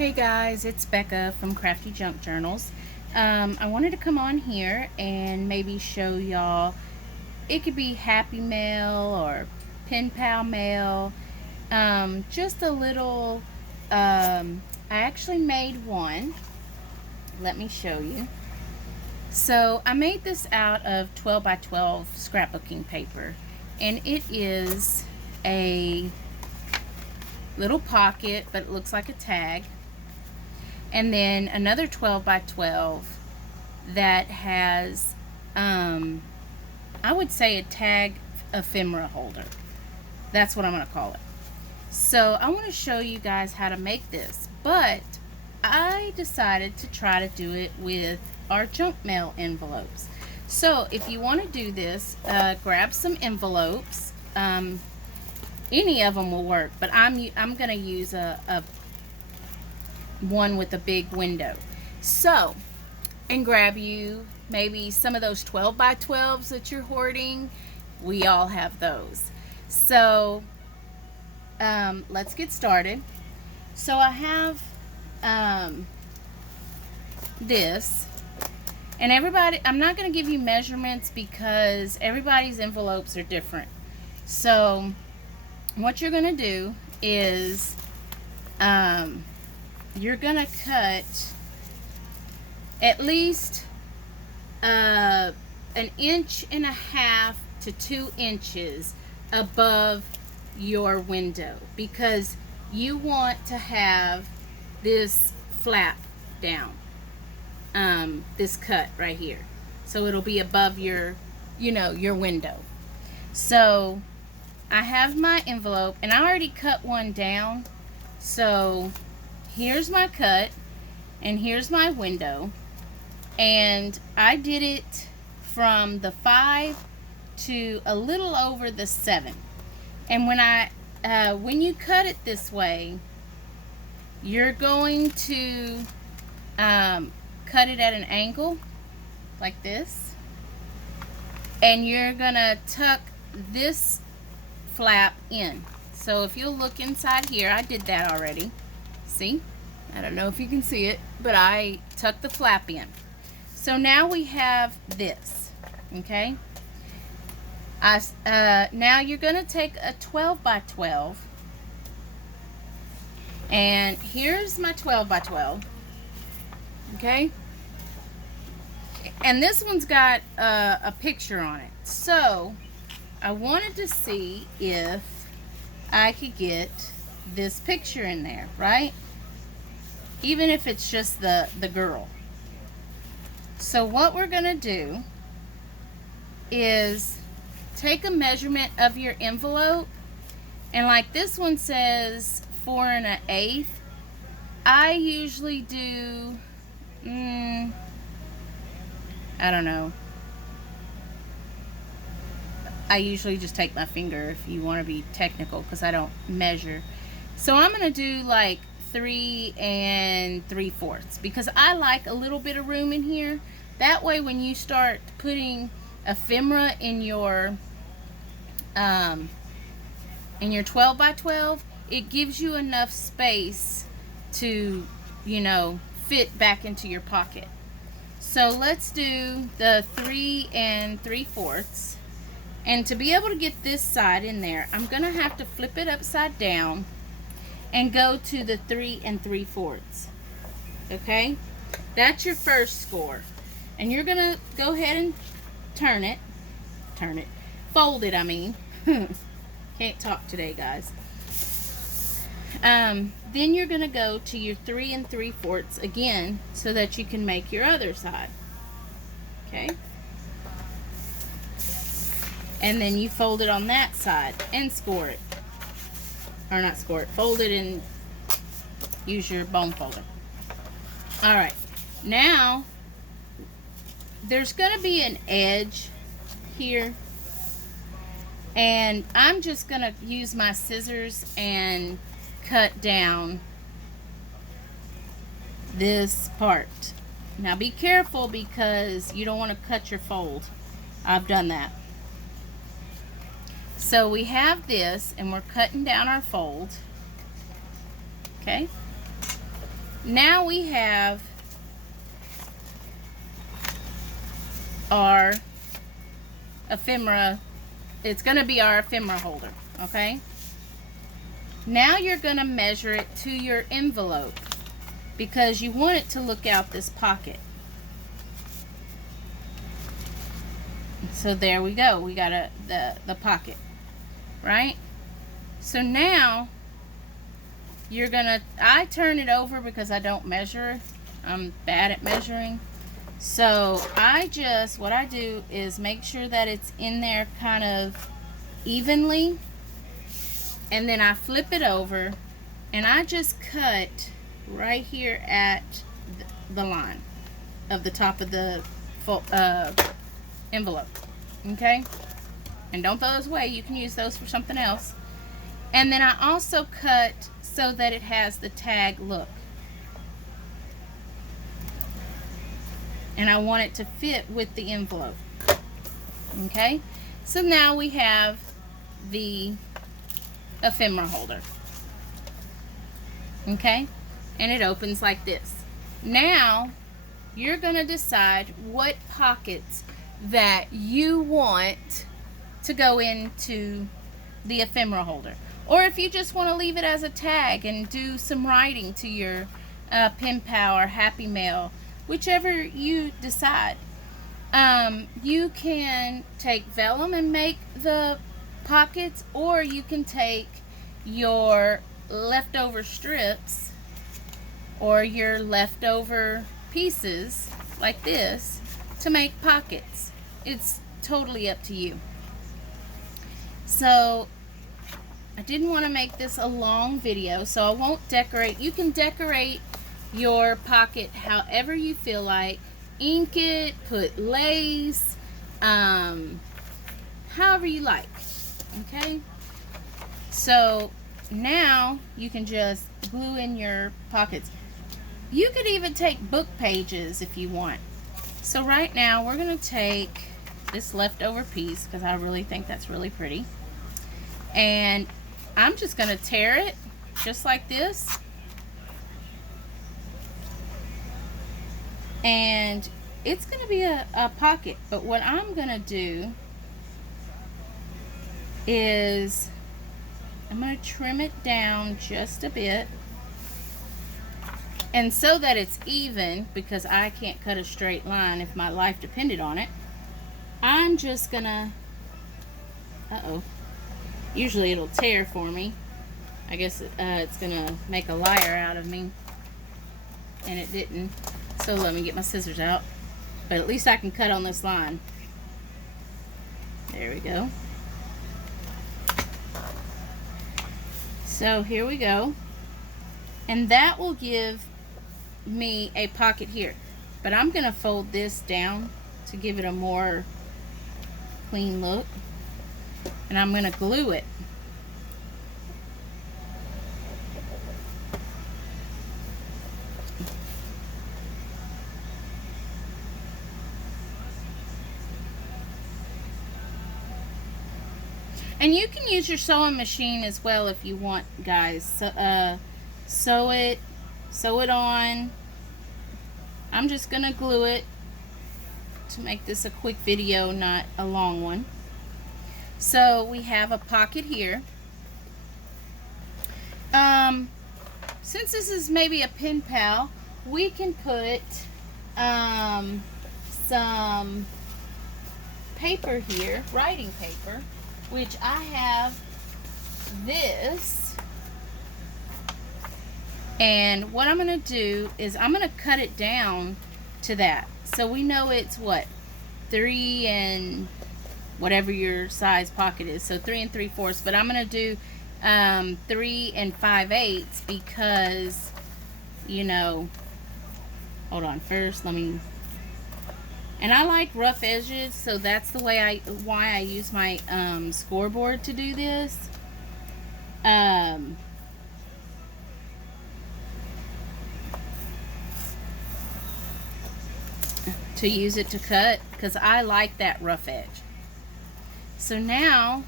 Hey guys, it's Becca from Crafty Junk Journals. I wanted to come on here and maybe show y'all, it could be Happy Mail or Pen Pal Mail. Just a little, I actually made one. Let me show you. So I made this out of 12 by 12 scrapbooking paper, and it is a little pocket, but it looks like a tag. And then another 12 by 12 that has, I would say, a tag ephemera holder. That's what I'm going to call it. So I want to show you guys how to make this, but I decided to try to do it with our junk mail envelopes. So if you want to do this, grab some envelopes. Any of them will work, but I'm going to use a one with a big window. So, and grab you maybe some of those 12 by 12s that you're hoarding. We all have those. So let's get started. So I have this, and everybody, I'm not going to give you measurements because everybody's envelopes are different. So what you're going to do is you're going to cut at least an 1.5 inches to 2 inches above your window, because you want to have this flap down, this cut right here, so it'll be above your, your window. So I have my envelope, and I already cut one down. So here's my cut, and here's my window, and I did it from the 5 to a little over the 7. And when you cut it this way, you're going to cut it at an angle like this, and you're gonna tuck this flap in. So if you'll look inside here, I did that already. See? I don't know if you can see it, but I tucked the flap in. So now we have this, okay? Now you're going to take a 12 by 12, and here's my 12 by 12, okay? And this one's got a picture on it. So I wanted to see if I could get this picture in there, right? Even if it's just the girl. So what we're gonna do is take a measurement of your envelope, and like this one says 4 1/8. I usually do I don't know, I usually just take my finger if you want to be technical, because I don't measure. So I'm going to do like 3 3/4, because I like a little bit of room in here. That way when you start putting ephemera in your 12 by 12, it gives you enough space to, fit back into your pocket. So let's do the 3 3/4. And to be able to get this side in there, I'm going to have to flip it upside down and go to the 3 3/4. Okay? That's your first score. And you're going to go ahead and fold it, I mean. Can't talk today, guys. Then you're going to go to your 3 3/4 again, so that you can make your other side. Okay? And then you fold it on that side and score it. Or not score it, fold it and use your bone folder. Alright, now there's going to be an edge here, and I'm just going to use my scissors and cut down this part. Now be careful, because you don't want to cut your fold. I've done that. So we have this, and we're cutting down our fold. Okay? Now we have our ephemera. It's going to be our ephemera holder, okay? Now you're going to measure it to your envelope because you want it to look out this pocket. So there we go. We got the pocket, right? So now you're gonna, I turn it over because I don't measure. I'm bad at measuring. So what I do is make sure that it's in there kind of evenly, and then I flip it over and I just cut right here at the line of the top of the envelope. Okay, and don't throw those away. You can use those for something else. And then I also cut so that it has the tag look, and I want it to fit with the envelope. Okay, so now we have the ephemera holder. Okay, and it opens like this. Now you're gonna decide what pockets that you want to go into the ephemera holder, or if you just want to leave it as a tag and do some writing to your pen pal or happy mail, whichever you decide. You can take vellum and make the pockets, or you can take your leftover strips or your leftover pieces like this to make pockets. It's totally up to you. So I didn't want to make this a long video, so I won't decorate. You can decorate your pocket however you feel like. Ink it, put lace, however you like. Okay, so now you can just glue in your pockets. You could even take book pages if you want. So right now we're going to take this leftover piece because I really think that's really pretty, and I'm just going to tear it just like this, and it's going to be a pocket. But what I'm going to do is I'm going to trim it down just a bit, and so that it's even, because I can't cut a straight line if my life depended on it, I'm just going to, usually it'll tear for me. I guess it's going to make a liar out of me, and it didn't. So let me get my scissors out. But at least I can cut on this line. There we go. So here we go. And that will give me a pocket here. But I'm going to fold this down to give it a more clean look. And I'm going to glue it. And you can use your sewing machine as well if you want, guys. So, sew it on. I'm just going to glue it to make this a quick video, not a long one. So we have a pocket here. Since this is maybe a pen pal, we can put some paper here, writing paper, which I have this. And what I'm going to do is I'm going to cut it down to that. So we know it's what? 3 and whatever your size pocket is. So 3 3/4. But I'm going to do 3 5/8 because, you know, hold on. First, let me. And I like rough edges, so that's the way why I use my scoreboard to do this. To use it to cut, because I like that rough edge. So now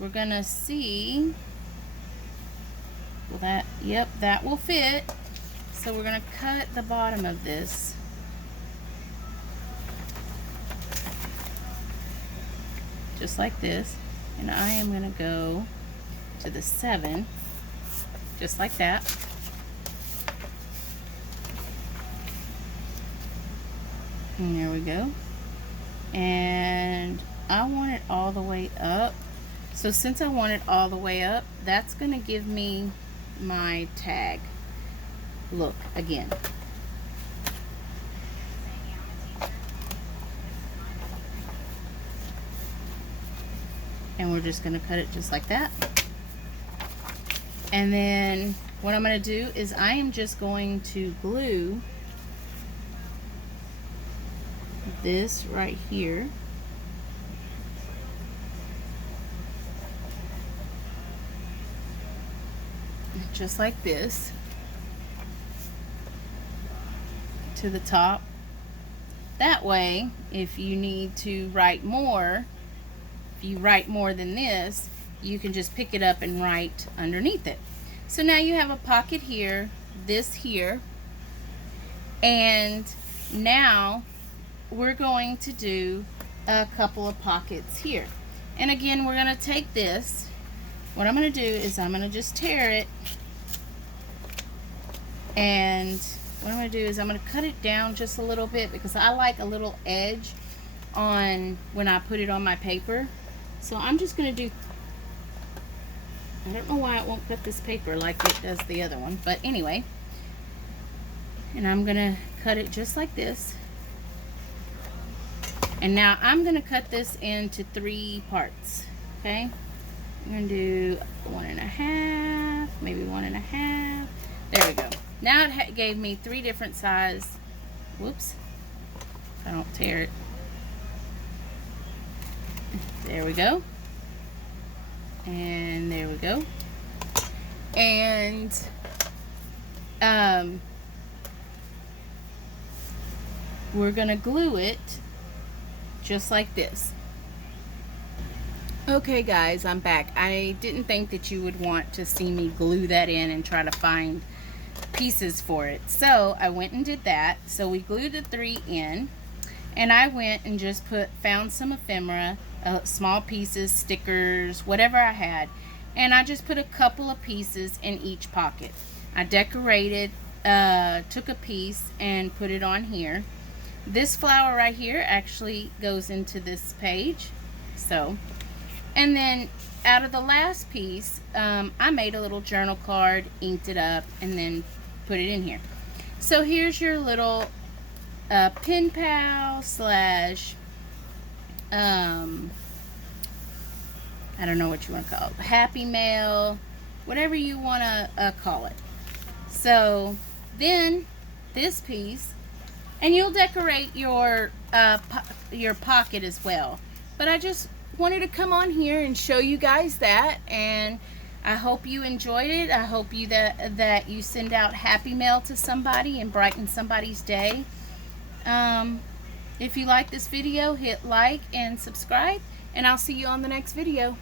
we're gonna see. Well, that, yep, that will fit. So we're going to cut the bottom of this. Just like this. And I am going to go to the 7, just like that. And there we go. And I want it all the way up. So since I want it all the way up, that's going to give me my tag look again. And we're just going to cut it just like that. And then what I'm going to do is I am just going to glue this right here. Just like this to the top. That way, if you need to write more, if you write more than this, you can just pick it up and write underneath it. So now you have a pocket here, this here, and now we're going to do a couple of pockets here. And again, we're going to take this. What I'm going to do is I'm going to just tear it, and what I'm going to do is I'm going to cut it down just a little bit because I like a little edge on when I put it on my paper. So I'm just going to do, I don't know why it won't cut this paper like it does the other one, but anyway. And I'm going to cut it just like this. And now I'm going to cut this into 3 parts, okay? I'm going to do 1.5, maybe 1.5. There we go. Now it gave me 3 different size. Whoops. I don't tear it. There we go. And there we go. And we're going to glue it just like this. Okay guys, I'm back. I didn't think that you would want to see me glue that in and try to find pieces for it. So I went and did that. So we glued the 3 in, and I went and just found some ephemera, small pieces, stickers, whatever I had, and I just put a couple of pieces in each pocket. I decorated, took a piece and put it on here. This flower right here actually goes into this page. So, and then out of the last piece, I made a little journal card, inked it up, and then put it in here. So here's your little pen pal slash, I don't know what you want to call it, happy mail, whatever you want to call it. So then this piece, and you'll decorate your pocket as well. But I just wanted to come on here and show you guys that, and I hope you enjoyed it. I hope you that you send out happy mail to somebody and brighten somebody's day. If you like this video, hit like and subscribe, and I'll see you on the next video.